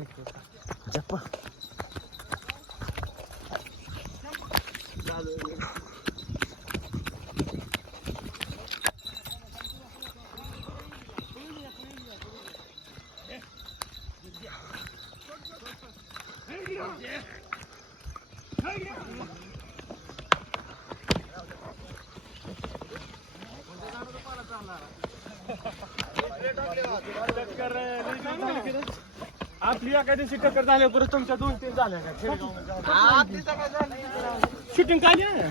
जप्पा आपली एका दिवशी टक्कर झाल्या परत तुमच्या 2-3 झाल्या का शूटिंग काढली आहे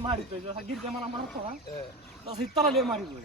मारितोय गिरच्या मला मारतो हा तसं इतरा लय मारितोय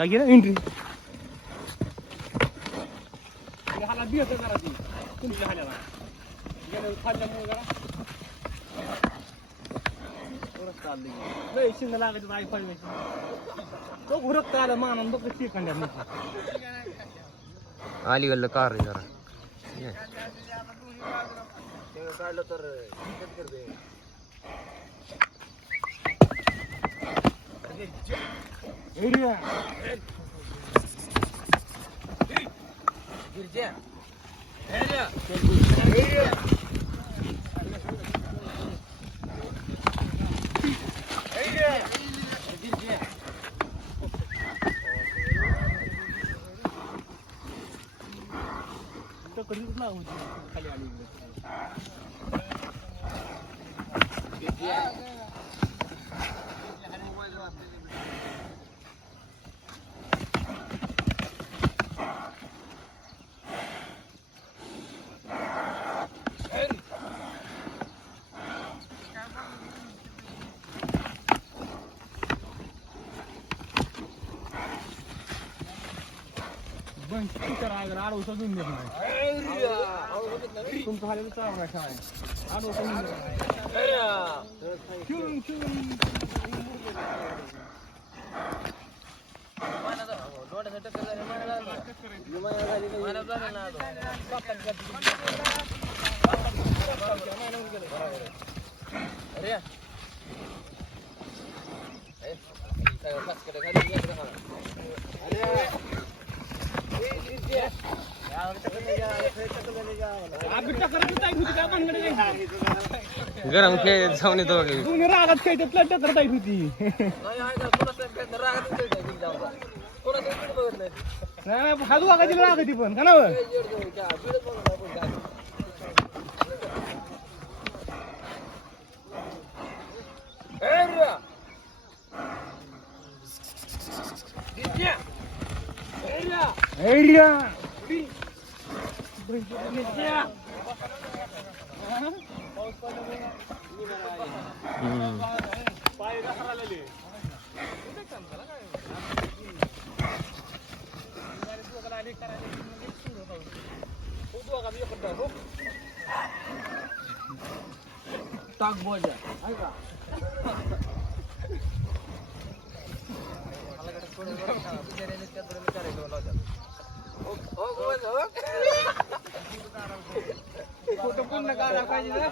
काय गेलं एंट्री हाला बी होतं जरा ती तुमच्या हाल्याला गेलं खाल्ल्यामुळे जरा परत चालली लय शिंग लागायचं आई पाहिजे तो घुरकता आला मानून बघ ती खंड्यात आली गल्ल कार रे जरा काढलं तर एरिया गिरजा कधीच ना होती खाली आली आडवसा देऊन देत नाही तुमचं हालेलं चांगला काय आडवसा देऊन देत गरम खेळ जाऊन येतो रागात खेळते टक्कर जाईल होती हाजू वागायची रागायची पण का ना एरिया टाक बोजा आहे का फोटो पुन्हा काढा पाहिजे ना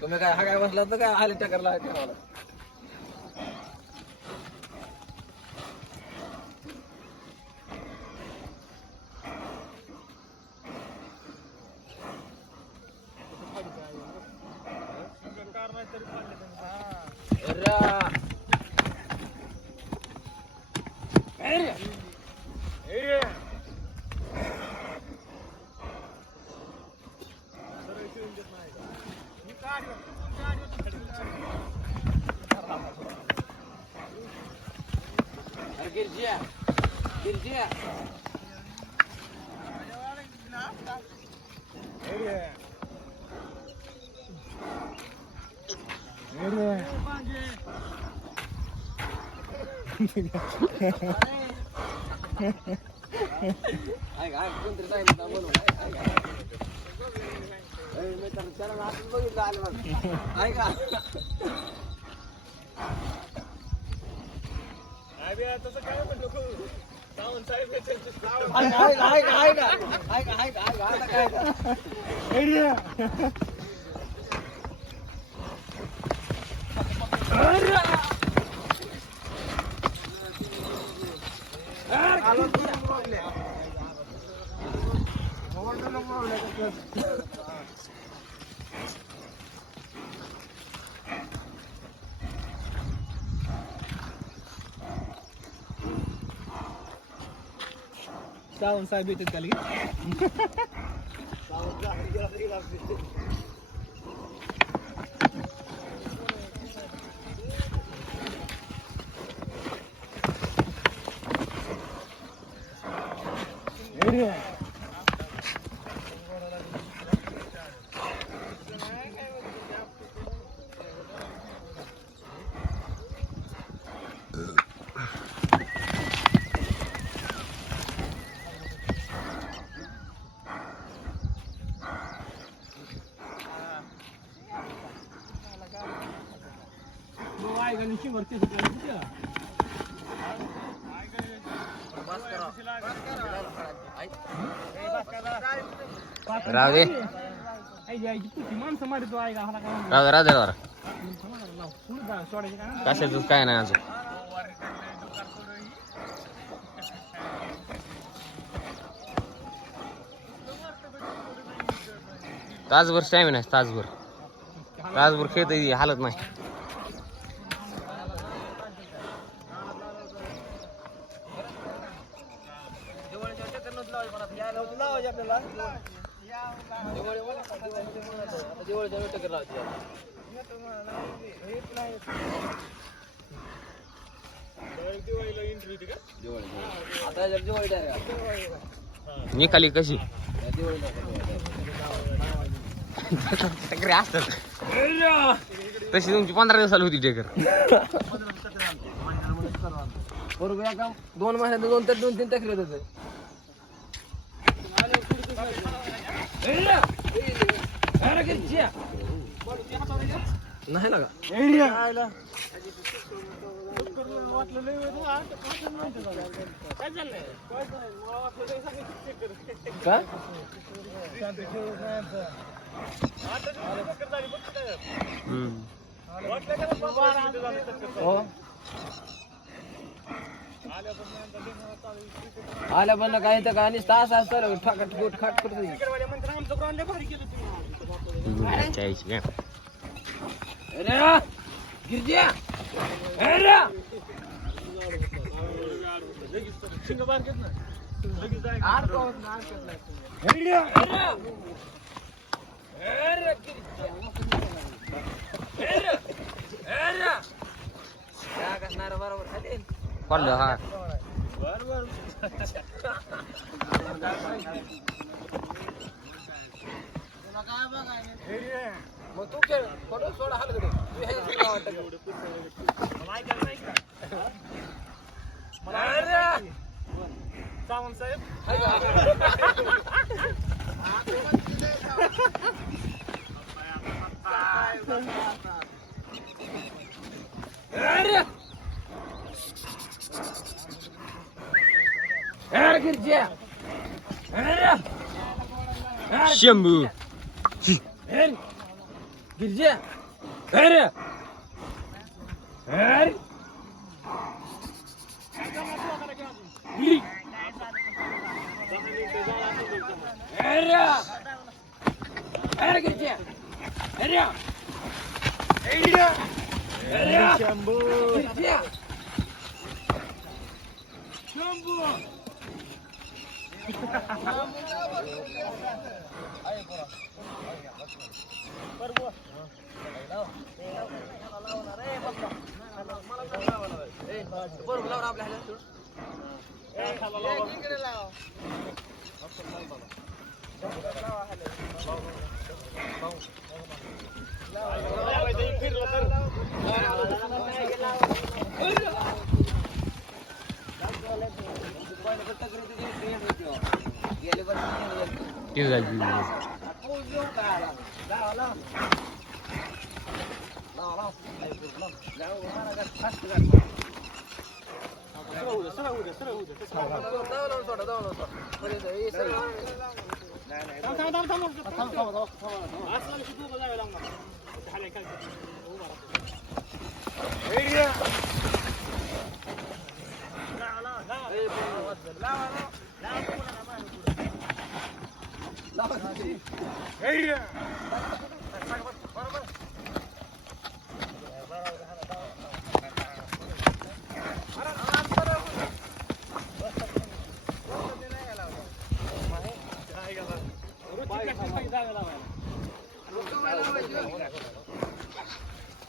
तुम्ही काय हा काय बसला तर काय आले टकरला ठेवायला सावंत साहेब येतात त्याला राहू दे माणसं मारितो आहे का हाला काय राहू दे राहू दे जरा. सोडायचे काय कशाचंच काय नाही अजून तासभर टाइम नाही तासभर खेळ हालत नाही निकाली कशी असतात तशी तुमची 15 दिवसाला होती टेकर बरोबर का 2 महिन्यात 2-3 टकरे होते नाही ना का आल्या पण काय तर काय तास असतं खाट पडलं हा बर बर मग तू खेळ फोटो सोडा हलगडे तू हे तुला वाटतं का? मला ऐकायला नाही का मला सावंत साहेब हाय का? शंभू गिरजा किती झाली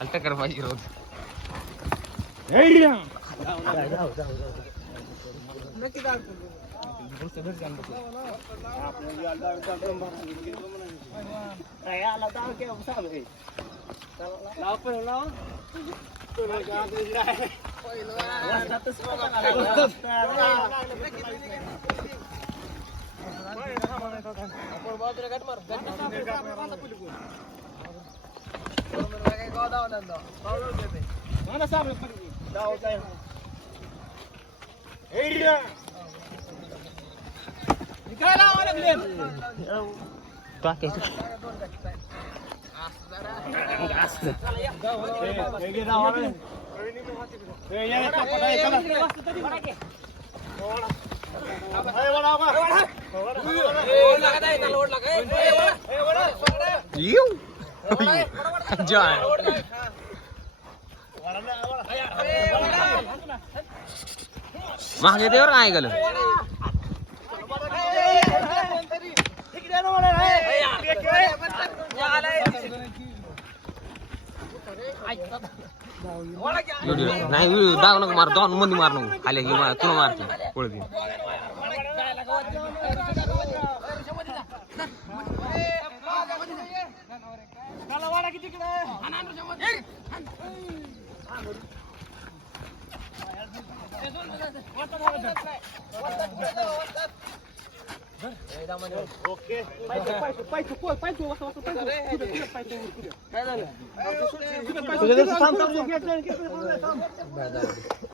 टक्कर पाहिजे रोज मागे देवर काय गेलं नाही दाग नको मार दोन मंदी मार नको खाली तुला मारते पळती ओके